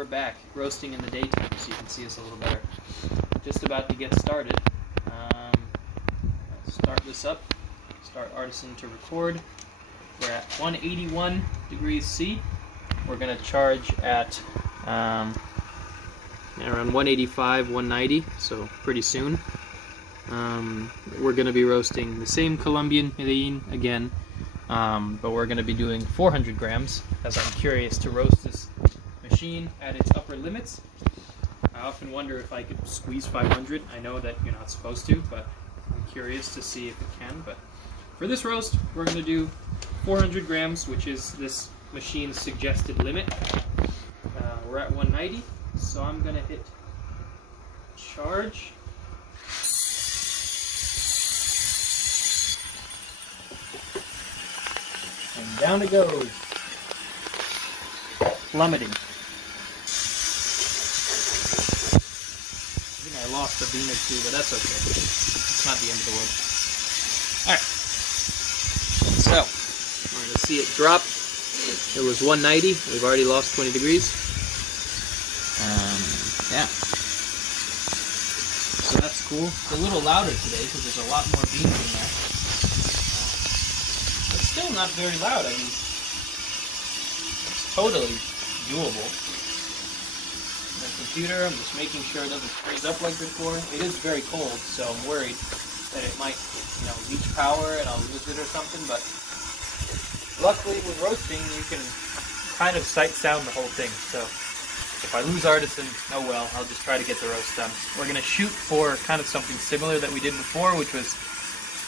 we're back, roasting in the daytime so you can see us a little better. Just about to get started. Start this up, start Artisan to record. We're at 181 degrees C. We're going to charge at around 185, 190, so pretty soon. We're going to be roasting the same Colombian Medellin again, but we're going to be doing 400 grams, as I'm curious to roast this machine at its upper limits. I often wonder if I could squeeze 500. I know that you're not supposed to, but I'm curious to see if it can. But for this roast, we're going to do 400 grams, which is this machine's suggested limit. We're at 190, so I'm going to hit charge. And down it goes. Plummeting. I think I lost a bean or two, but that's okay. It's not the end of the world. Alright. So, we're going to see it drop. It was 190. We've already lost 20 degrees. Yeah. So that's cool. It's a little louder today because there's a lot more beans in there. But still not very loud. I mean, it's totally doable. My computer, I'm just making sure it doesn't freeze up like before. It is very cold, so I'm worried that it might, leach power and I'll lose it or something, but luckily with roasting, you can kind of sight sound the whole thing, so if I lose Artisan, oh well, I'll just try to get the roast done. We're going to shoot for kind of something similar that we did before, which was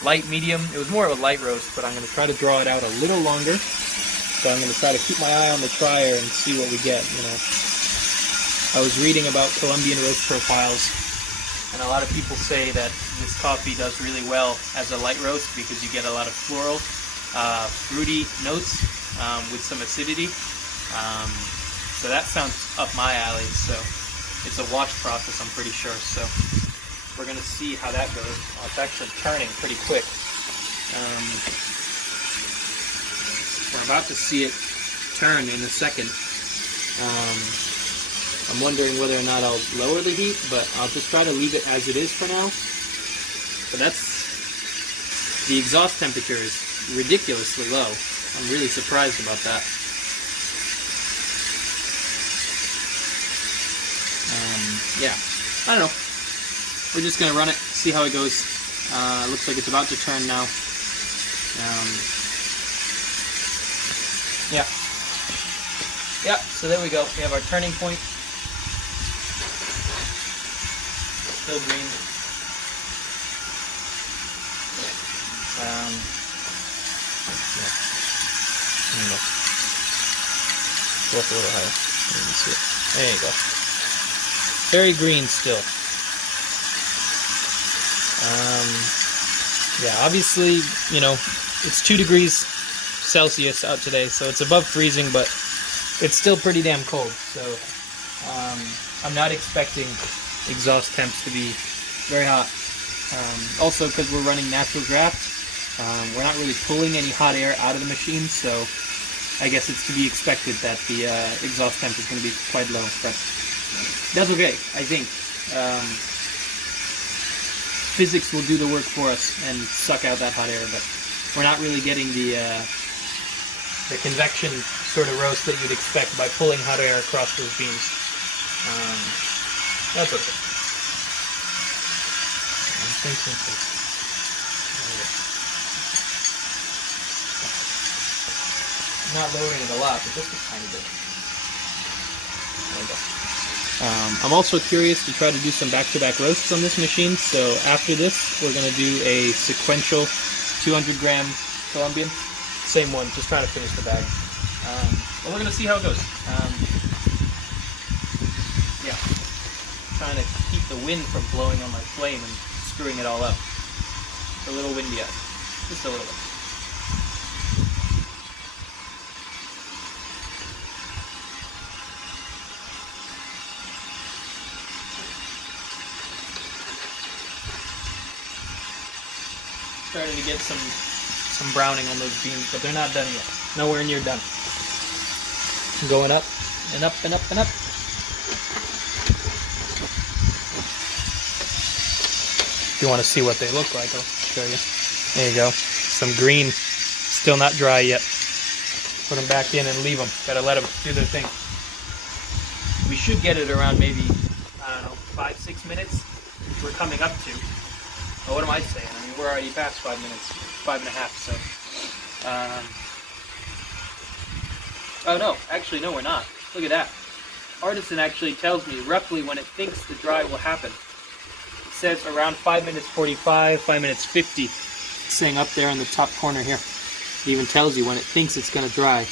light medium. It was more of a light roast, but I'm going to try to draw it out a little longer. So I'm going to try to keep my eye on the trier and see what we get, I was reading about Colombian roast profiles, and a lot of people say that this coffee does really well as a light roast because you get a lot of floral, fruity notes with some acidity. So that sounds up my alley, so it's a wash process, I'm pretty sure. So we're going to see how that goes. Oh, it's actually turning pretty quick. We're about to see it turn in a second. I'm wondering whether or not I'll lower the heat, but I'll just try to leave it as it is for now. But the exhaust temperature is ridiculously low. I'm really surprised about that. Yeah, I don't know. We're just going to run it, see how it goes. Looks like it's about to turn now. Yeah. Yeah, so there we go. We have our turning point. Still green. Yeah. Go up a little higher. You can see it. There you go. Very green still. Yeah, obviously, it's 2 degrees Celsius out today, so it's above freezing, but it's still pretty damn cold. So I'm not expecting exhaust temps to be very hot. Also, because we're running natural draft, we're not really pulling any hot air out of the machine, so I guess it's to be expected that the exhaust temp is going to be quite low. But that's okay, I think. Physics will do the work for us and suck out that hot air, but we're not really getting the convection sort of roast that you'd expect by pulling hot air across those beams. That's okay. I'm not lowering it a lot, but just a tiny bit. There we go. I'm also curious to try to do some back-to-back roasts on this machine, so after this we're going to do a sequential 200 gram Colombian. Same one, just trying to finish the bag. But we're going to see how it goes. Yeah, trying to keep the wind from blowing on my flame and screwing it all up. It's a little windy out, just a little bit. Starting to get some browning on those beans, but they're not done yet. Nowhere near done. Going up and up and up and up. If you want to see what they look like, I'll show you. There you go. Some green, still not dry yet. Put them back in and leave them. Gotta let them do their thing. We should get it around maybe, I don't know, 5-6 minutes, which we're coming up to. Oh, what am I saying? I mean, we're already past 5 minutes, 5.5, so. Oh no, actually no, we're not. Look at that. Artisan actually tells me roughly when it thinks the dry will happen. It says around 5 minutes 45, 5 minutes 50. It's saying up there in the top corner here. It even tells you when it thinks it's going to dry.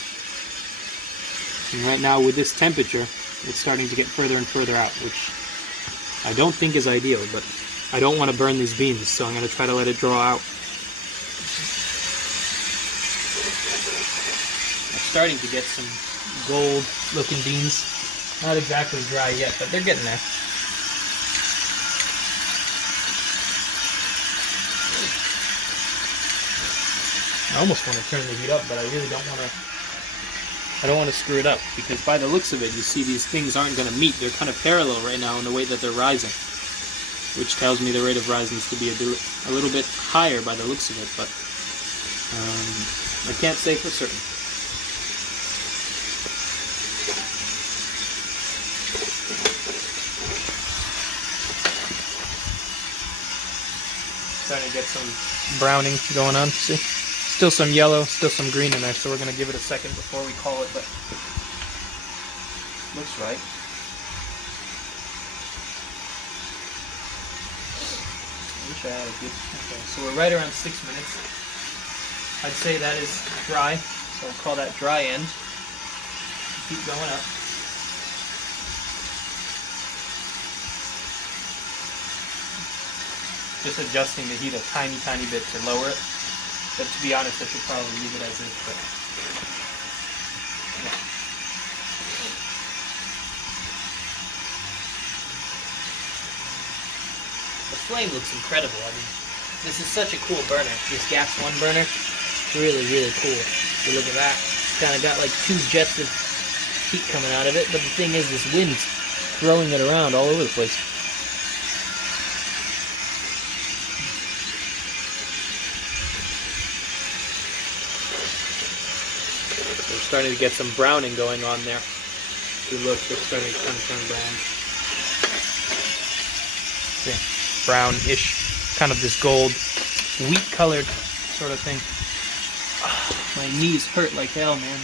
And right now with this temperature, it's starting to get further and further out, which I don't think is ideal, but I don't want to burn these beans, so I'm going to try to let it draw out. I'm starting to get some gold looking beans. Not exactly dry yet, but they're getting there. I almost want to turn the heat up, but I really don't want to. I don't want to screw it up, because by the looks of it, you see these things aren't going to meet. They're kind of parallel right now in the way that they're rising, which tells me the rate of rise needs to be a little bit higher by the looks of it, but I can't say for certain. Starting to get some browning going on, see? Still some yellow, still some green in there, so we're going to give it a second before we call it, but looks right. I wish I had a good... Okay, so we're right around 6 minutes. I'd say that is dry, so I'll call that dry end. Keep going up. Just adjusting the heat a tiny, tiny bit to lower it. But to be honest, I should probably leave it as is. But yeah. The flame looks incredible. I mean, this is such a cool burner. This gas one burner, really, really cool. You look at that. It's kind of got like 2 jets of heat coming out of it. But the thing is, this wind's throwing it around all over the place. We're starting to get some browning going on there. If you look, it's starting to kind of turn brown. See, brownish, kind of this gold, wheat-colored sort of thing. Oh, my knees hurt like hell, man.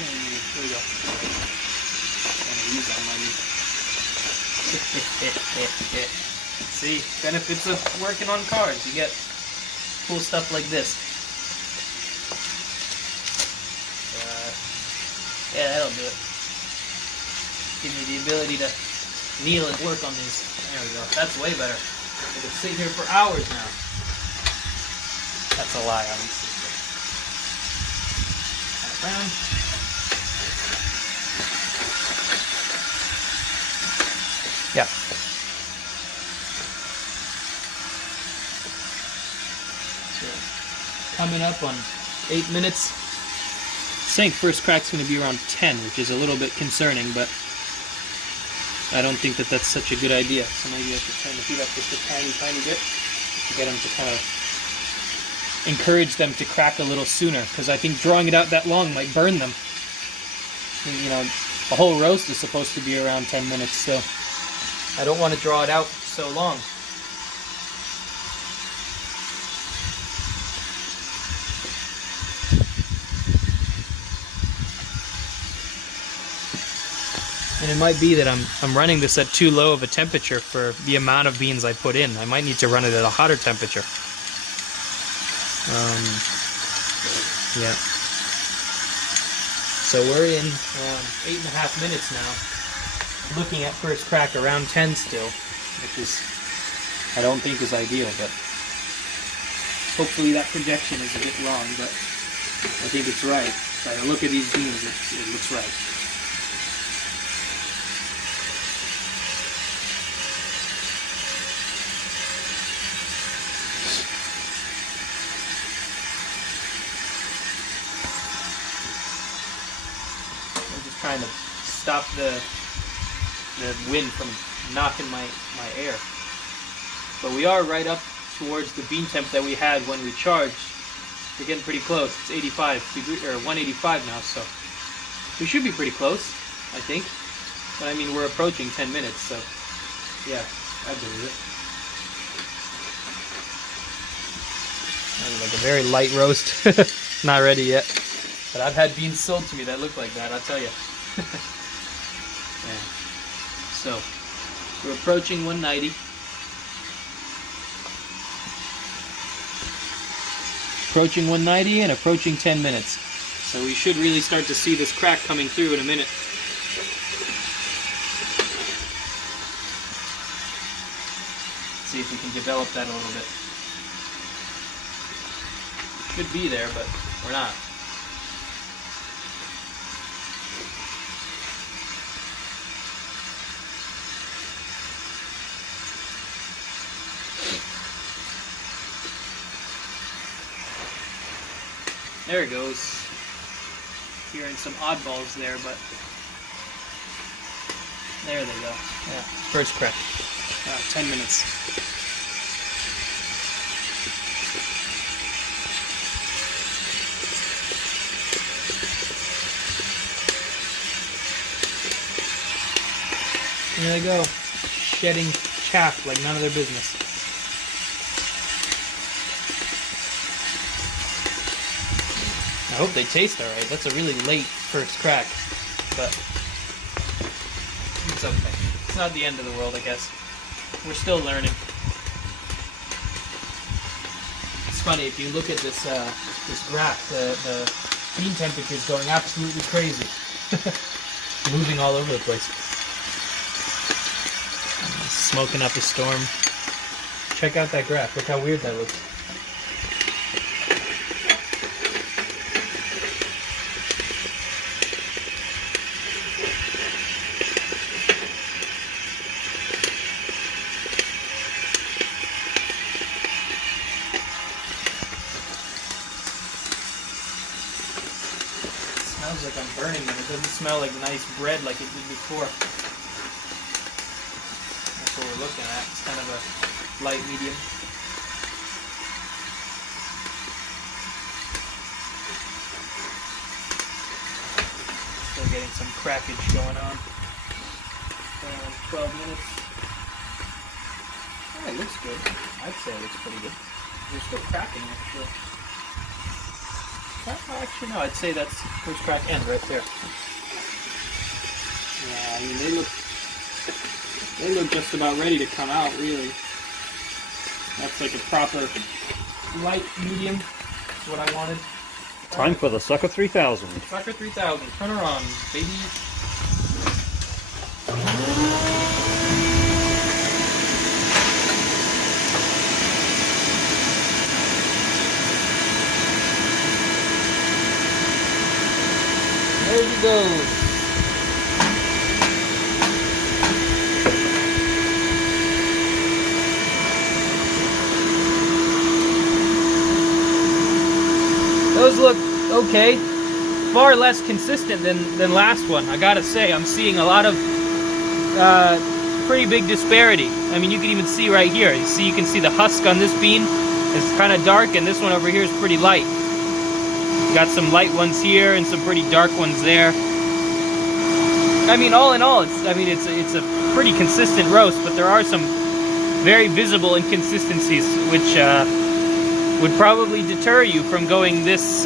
Here we go. I'm gonna use on my knee. See, benefits of working on cars. You get cool stuff like this. Yeah, that'll do it. Give me the ability to kneel and work on these. There we go. That's way better. I could sit here for hours now. That's a lie, obviously. Kind of brown. Yeah. So, coming up on 8 minutes. I think first crack's going to be around 10, which is a little bit concerning, but I don't think that that's such a good idea. So maybe I should turn the heat up just a tiny, tiny bit to get them to kind of encourage them to crack a little sooner, because I think drawing it out that long might burn them. You know, a whole roast is supposed to be around 10 minutes, so I don't want to draw it out so long. And it might be that I'm running this at too low of a temperature for the amount of beans I put in. I might need to run it at a hotter temperature. Yeah. So we're in 8.5 minutes now. Looking at first crack around 10 still, which is, I don't think is ideal, but hopefully that projection is a bit wrong, but I think it's right. By the look at these beans, it looks right. Trying to stop the wind from knocking my air. but we are right up towards the bean temp that we had when we charged. We're getting pretty close. It's 85 degrees, or 185 now, so we should be pretty close, I think. But I mean, we're approaching 10 minutes, so yeah, I believe it. Like a very light roast. Not ready yet. But I've had beans sold to me that look like that, I'll tell you. Yeah. So, we're approaching 190. Approaching 190 and approaching 10 minutes. So we should really start to see this crack coming through in a minute. See if we can develop that a little bit. Should be there, but we're not. There it goes. Hearing some oddballs there, but there they go. Yeah, first crack. 10 minutes. There they go, shedding chaff like none of their business. I hope they taste alright. That's a really late first crack, but it's okay. It's not the end of the world, I guess. We're still learning. It's funny, if you look at this this graph, the bean temperature is going absolutely crazy. Moving all over the place. Smoking up a storm. Check out that graph. Look how weird that looks. Smells like I'm burning them. It doesn't smell like nice bread like it did before. That's what we're looking at. It's kind of a light medium. Still getting some crackage going on. 12 minutes. Oh, it looks good. I'd say it looks pretty good. They're still cracking, actually. Well, actually, no, I'd say that's first crack end right there. Yeah, I mean, they look just about ready to come out, really. That's like a proper light medium. That's what I wanted. Time for the Sucker 3000. Sucker 3000. Turn her on, baby. There you go. Those look okay. Far less consistent than last one. I gotta say, I'm seeing a lot of pretty big disparity. I mean, you can even see right here. You can see the husk on this bean is kind of dark, and this one over here is pretty light. Got some light ones here and some pretty dark ones there. I mean, all in all, it's a pretty consistent roast, but there are some very visible inconsistencies which would probably deter you from going this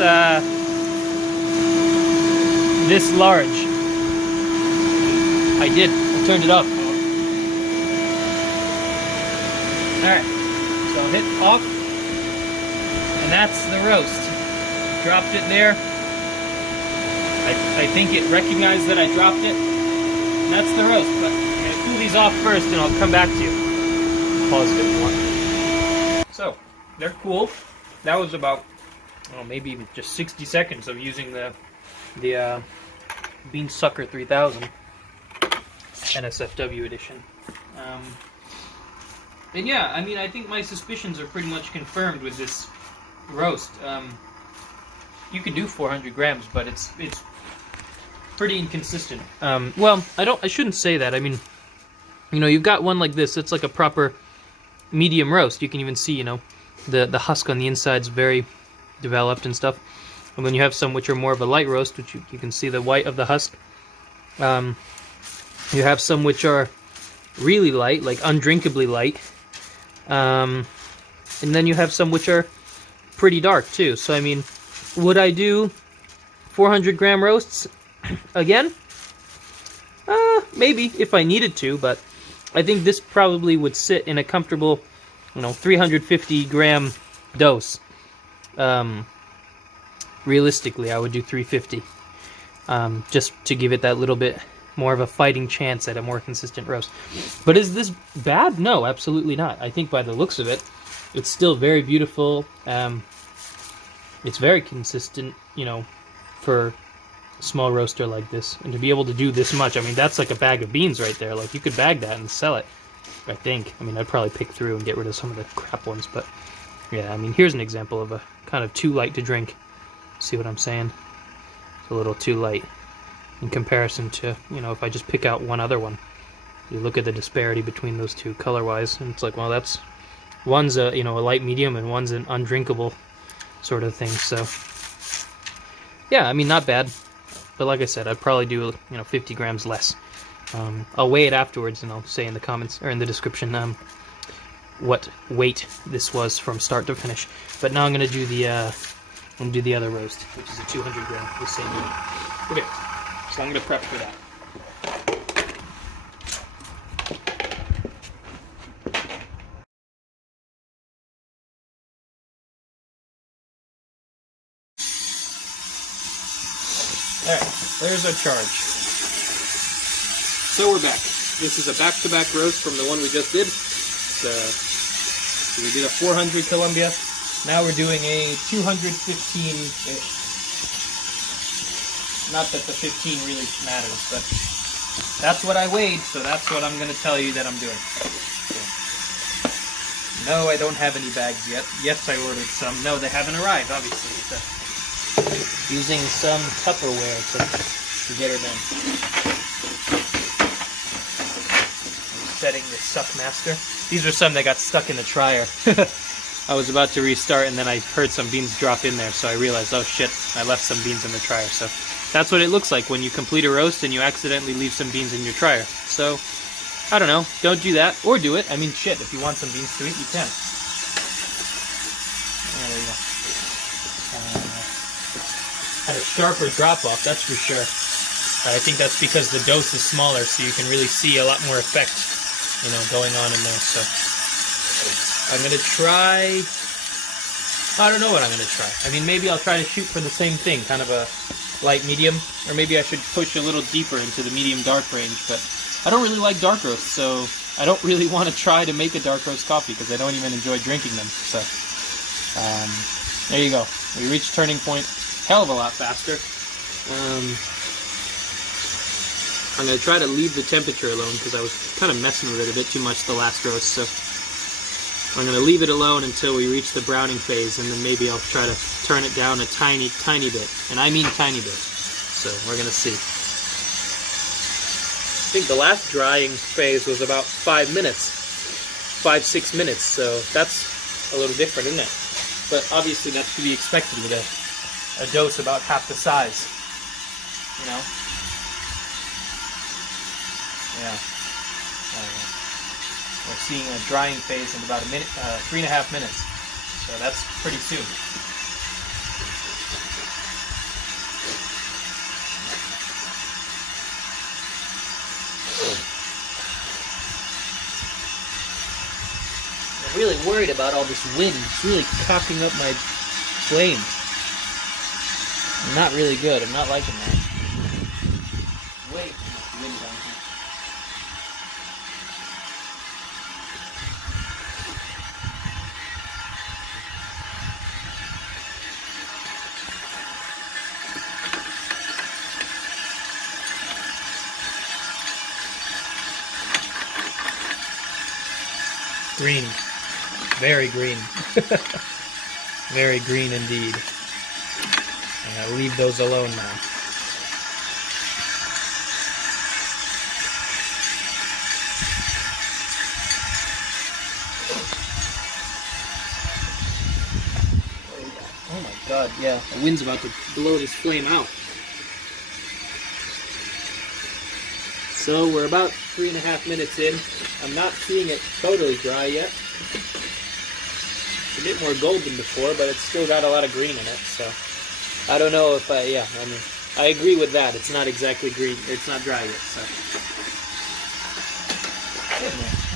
this large. I turned it off. Alright, so I'll hit off, and that's the roast. Dropped it there. I think it recognized that I dropped it. And that's the roast, but I'm going to cool these off first and I'll come back to you. Pause it if you want. So, they're cool. That was about, maybe even just 60 seconds of using the Bean Sucker 3000 NSFW edition. And yeah, I mean, I think my suspicions are pretty much confirmed with this roast. You can do 400 grams, but it's pretty inconsistent. Well, I shouldn't say that. I mean, you know, you've got one like this. It's like a proper medium roast. You can even see, you know, the husk on the inside is very developed and stuff. And then you have some which are more of a light roast, which you can see the white of the husk. You have some which are really light, like undrinkably light. And then you have some which are pretty dark too. So I mean, would I do 400 gram roasts again? Maybe if I needed to, but I think this probably would sit in a comfortable, you know, 350 gram dose. Realistically, I would do 350, just to give it that little bit more of a fighting chance at a more consistent roast. But is this bad? No, absolutely not. I think by the looks of it, it's still very beautiful. It's very consistent, you know, for a small roaster like this. And to be able to do this much, I mean, that's like a bag of beans right there. Like, you could bag that and sell it, I think. I mean, I'd probably pick through and get rid of some of the crap ones, but yeah, I mean, here's an example of a kind of too light to drink. See what I'm saying? It's a little too light in comparison to, you know, if I just pick out one other one. You look at the disparity between those two color-wise, and it's like, well, that's, one's a, you know, a light medium and one's an undrinkable sort of thing. So yeah, I mean, not bad, but like I said, I'd probably do, you know, 50 grams less. I'll weigh it afterwards, and I'll say in the comments or in the description what weight this was from start to finish. But now I'm gonna do the other roast, which is a 200 gram, the same weight. Okay, so I'm gonna prep for that. Alright, there's our charge. So we're back. This is a back-to-back roast from the one we just did. So we did a 400 Colombia. Now we're doing a 215-ish. Not that the 15 really matters, but that's what I weighed, so that's what I'm going to tell you that I'm doing. So, no, I don't have any bags yet. Yes, I ordered some. No, they haven't arrived, obviously. So, using some Tupperware to get her done. I'm setting the suck master. These are some that got stuck in the dryer. I was about to restart, and then I heard some beans drop in there, so I realized, oh shit, I left some beans in the dryer. So that's what it looks like when you complete a roast and you accidentally leave some beans in your dryer. So, I don't know, don't do that, or do it. I mean, shit, if you want some beans to eat, you can. There you go. Had a sharper drop-off, that's for sure. I think that's because the dose is smaller, so you can really see a lot more effect, you know, going on in there. So I'm going to try, I don't know what I'm going to try. I mean, maybe I'll try to shoot for the same thing, kind of a light medium, or maybe I should push a little deeper into the medium-dark range, but I don't really like dark roasts, so I don't really want to try to make a dark roast coffee, because I don't even enjoy drinking them. So, there you go. We reached turning point, hell of a lot faster. I'm going to try to leave the temperature alone, because I was kind of messing with it a bit too much the last roast, so I'm going to leave it alone until we reach the browning phase, and then maybe I'll try to turn it down a tiny, tiny bit. And I mean tiny bit. So we're going to see. I think the last drying phase was about 5 minutes. 5-6 minutes, so that's a little different, isn't it? But obviously that's to be expected with a dose about half the size. You know? Yeah. We're seeing a drying phase in about a minute, 3.5 minutes. So that's pretty soon. I'm really worried about all this wind. It's really cocking up my flame. Not really good. I'm not liking that. Way too much wind down here. Green. Very green. Very green indeed. And I'll leave those alone now. god, yeah. The wind's about to blow this flame out. So we're about 3.5 minutes in. I'm not seeing it totally dry yet. It's a bit more gold than before, but it's still got a lot of green in it, so I don't know if I mean, I agree with that. It's not exactly green. It's not dry yet, so.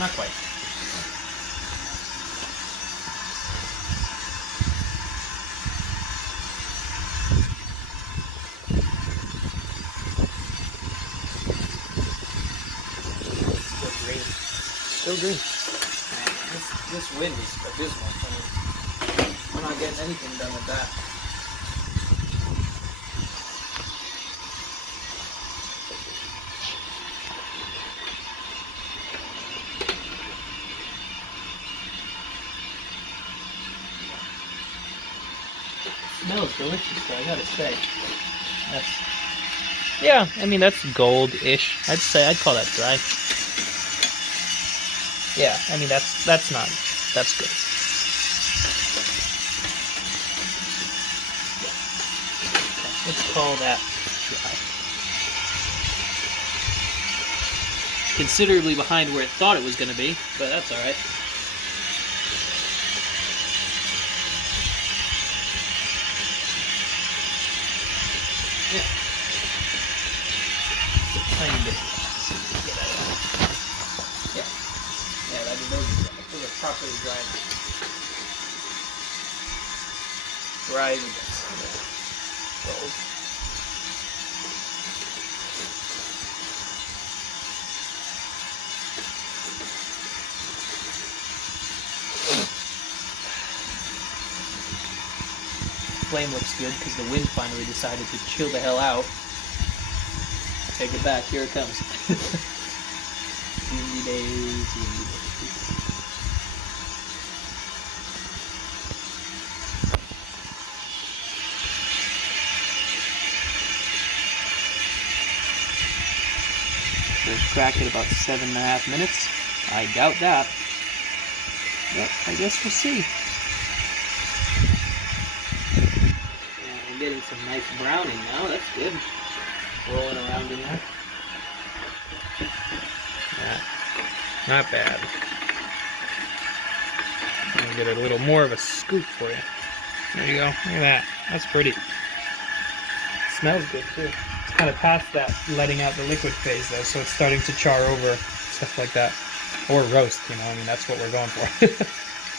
Not quite. Still green. This wind is abysmal. I mean, we're not getting anything done with that. It smells delicious, though, I gotta say. Yeah, I mean, that's gold-ish. I'd call that dry. Yeah, I mean, that's good. Yeah. Let's call that dry. Considerably behind where it thought it was going to be, but that's alright. Yeah. Just a tiny bit. Those are properly dried. Dried against the gold. Flame looks good because the wind finally decided to chill the hell out. Take it back, here it comes. Windy days, windy days. First crack at about 7.5 minutes. I doubt that. But I guess we'll see. Yeah, we're getting some nice browning now. That's good. Rolling around in there. Yeah, not bad. I'm gonna get a little more of a scoop for you. There you go. Look at that. That's pretty. Smells good too. It's kind of past that letting out the liquid phase though, so it's starting to char over, stuff like that. Or roast, you know, I mean, that's what we're going for.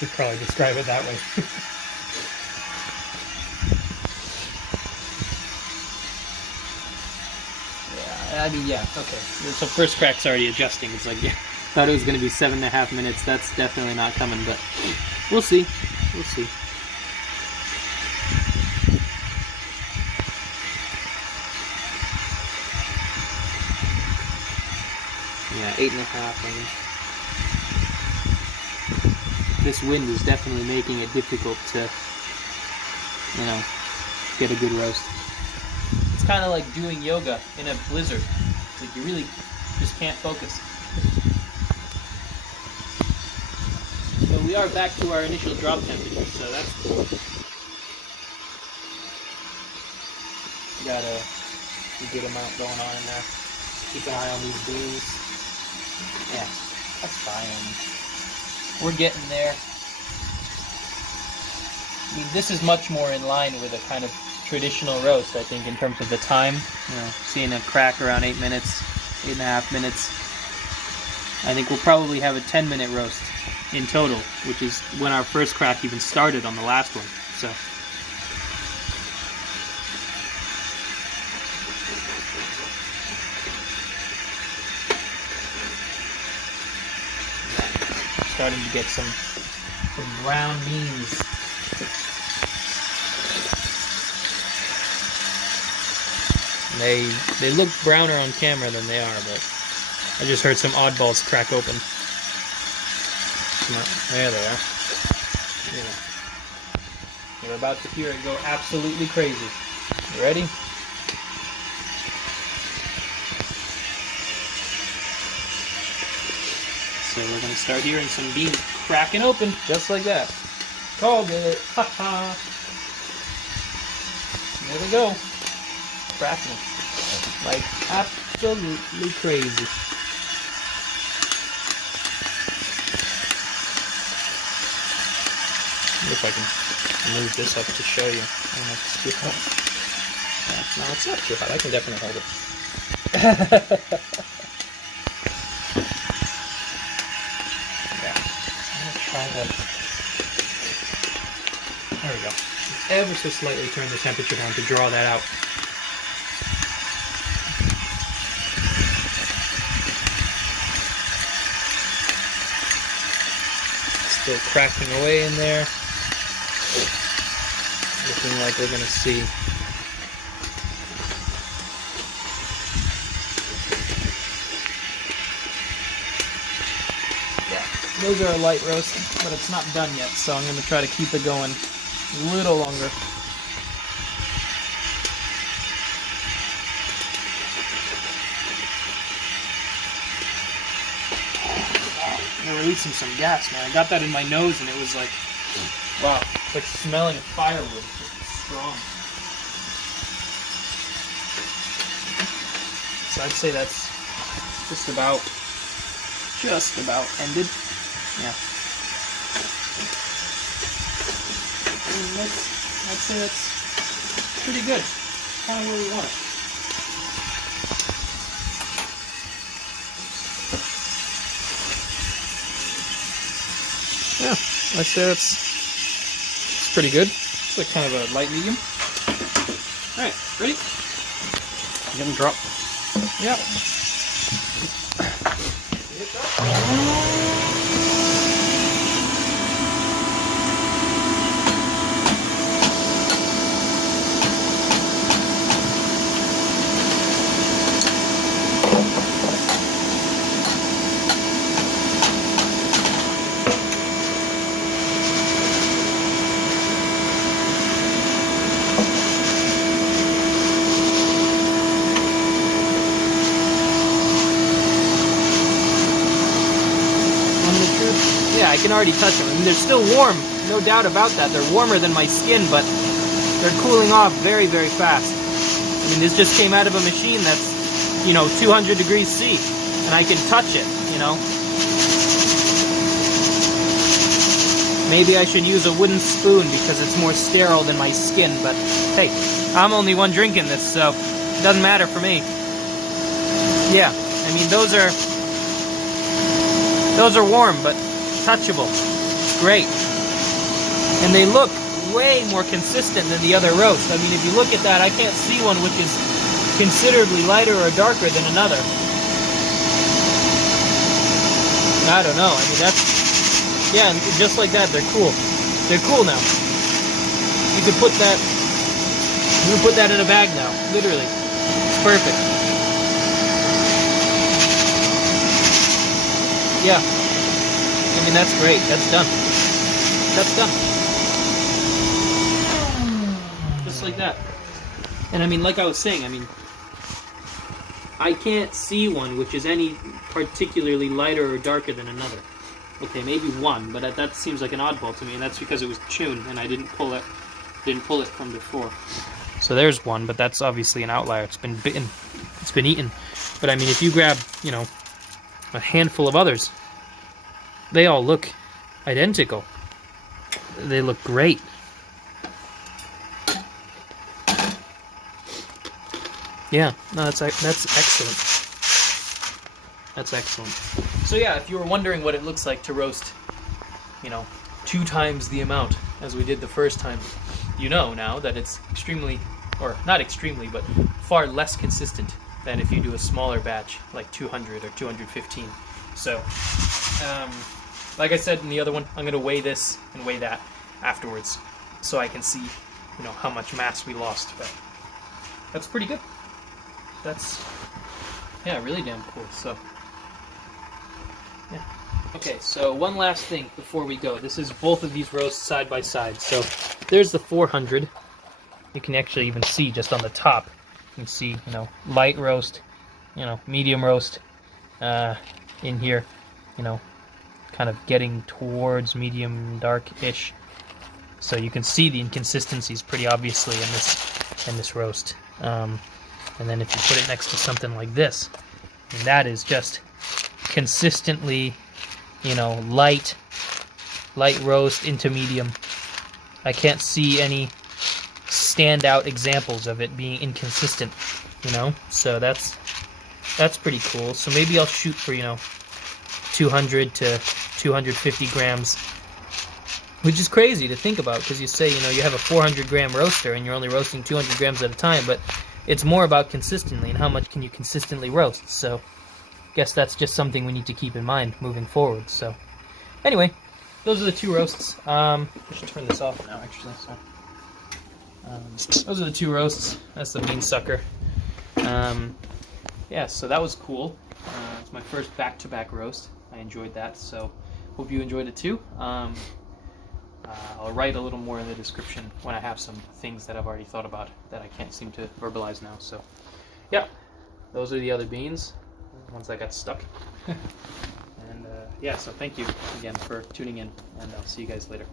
We'd probably describe it that way. Yeah, I mean, yeah, okay. So first crack's already adjusting. It's like, yeah, thought it was going to be 7.5 minutes. That's definitely not coming, but we'll see. We'll see. Yeah, 8.5. I mean, this wind is definitely making it difficult to, you know, get a good roast. It's kind of like doing yoga in a blizzard. It's like you really just can't focus. So we are back to our initial drop temperature, so that's cool. Got a good amount going on in there. Keep an eye on these beans. Yeah, that's fine. We're getting there. I mean, this is much more in line with a kind of traditional roast, I think, in terms of the time. You know, seeing a crack around 8 minutes, 8.5 minutes. I think we'll probably have a 10-minute roast in total, which is when our first crack even started on the last one. So. Starting to get some brown beans. They look browner on camera than they are, but I just heard some oddballs crack open. Come on, there they are. Yeah. You're about to hear it go absolutely crazy. You ready? So we're going to start hearing some beans cracking open, just like that. Called it. Ha ha. There we go. Cracking. Like, absolutely crazy. If I can move this up to show you. I don't know if it's too hot. Yeah, no, it's not too hot. I can definitely hold it. Yeah. I'm going to try that. There we go. Ever so slightly turn the temperature down to draw that out. Still cracking away in there. Looking like we're gonna see. Yeah, those are a light roast, but it's not done yet, so I'm gonna try to keep it going a little longer. They're releasing some gas, man. I got that in my nose and it was like, wow, it's like smelling of firewood. It's just strong. So I'd say that's just about ended. Yeah. And I'd say that's pretty good. Kind of where we want it. Yeah, I'd say it's pretty good. It's like kind of a light medium. Alright, ready? Get them drop. Yep. Yeah, I can already touch them. I mean, they're still warm, no doubt about that. They're warmer than my skin, but they're cooling off very, very fast. I mean, this just came out of a machine that's, 200 degrees C, and I can touch it, Maybe I should use a wooden spoon because it's more sterile than my skin, but hey, I'm only one drinking this, so it doesn't matter for me. Yeah, I mean, those are warm, but touchable. Great. And they look way more consistent than the other roast. I mean, if you look at that, I can't see one which is considerably lighter or darker than another. I don't know. I mean, yeah, just like that, they're cool. They're cool now. You could put that in a bag now, literally. It's perfect. Yeah. I mean, that's great. That's done. That's done. Just like that. And I mean, like I was saying, I mean, I can't see one which is any particularly lighter or darker than another. Okay, maybe one, but that seems like an oddball to me, and that's because it was tuned and I didn't pull it from before. So there's one, but that's obviously an outlier. It's been bitten. It's been eaten. But I mean, if you grab, a handful of others, they all look identical. They look great. Yeah, no, that's excellent. That's excellent. So yeah, if you were wondering what it looks like to roast, 2 times the amount as we did the first time, you know now that it's extremely, or not extremely, but far less consistent than if you do a smaller batch, like 200 or 215. So, like I said in the other one, I'm going to weigh this and weigh that afterwards so I can see, how much mass we lost. But that's pretty good. That's, yeah, really damn cool. So, yeah. Okay, so one last thing before we go. This is both of these roasts side by side. So there's the 400. You can actually even see just on the top. You can see, light roast, medium roast in here, kind of getting towards medium dark-ish. So you can see the inconsistencies pretty obviously in this and this roast. And then if you put it next to something like this, and that is just consistently, you know, light roast into medium. I can't see any standout examples of it being inconsistent, you know. So that's pretty cool. So maybe I'll shoot for, you know, 200 to 250 grams, which is crazy to think about, because you say, you know, you have a 400 gram roaster and you're only roasting 200 grams at a time, but it's more about consistently and how much can you consistently roast. So I guess that's just something we need to keep in mind moving forward. So anyway, those are the two roasts. I should turn this off now, actually. So those are the two roasts. That's the bean sucker. Yeah, so that was cool. It's my first back-to-back roast. I enjoyed that, so hope you enjoyed it too. I'll write a little more in the description when I have some things that I've already thought about that I can't seem to verbalize now. So yeah, those are the other beans, the ones that got stuck. And yeah, so thank you again for tuning in, and I'll see you guys later.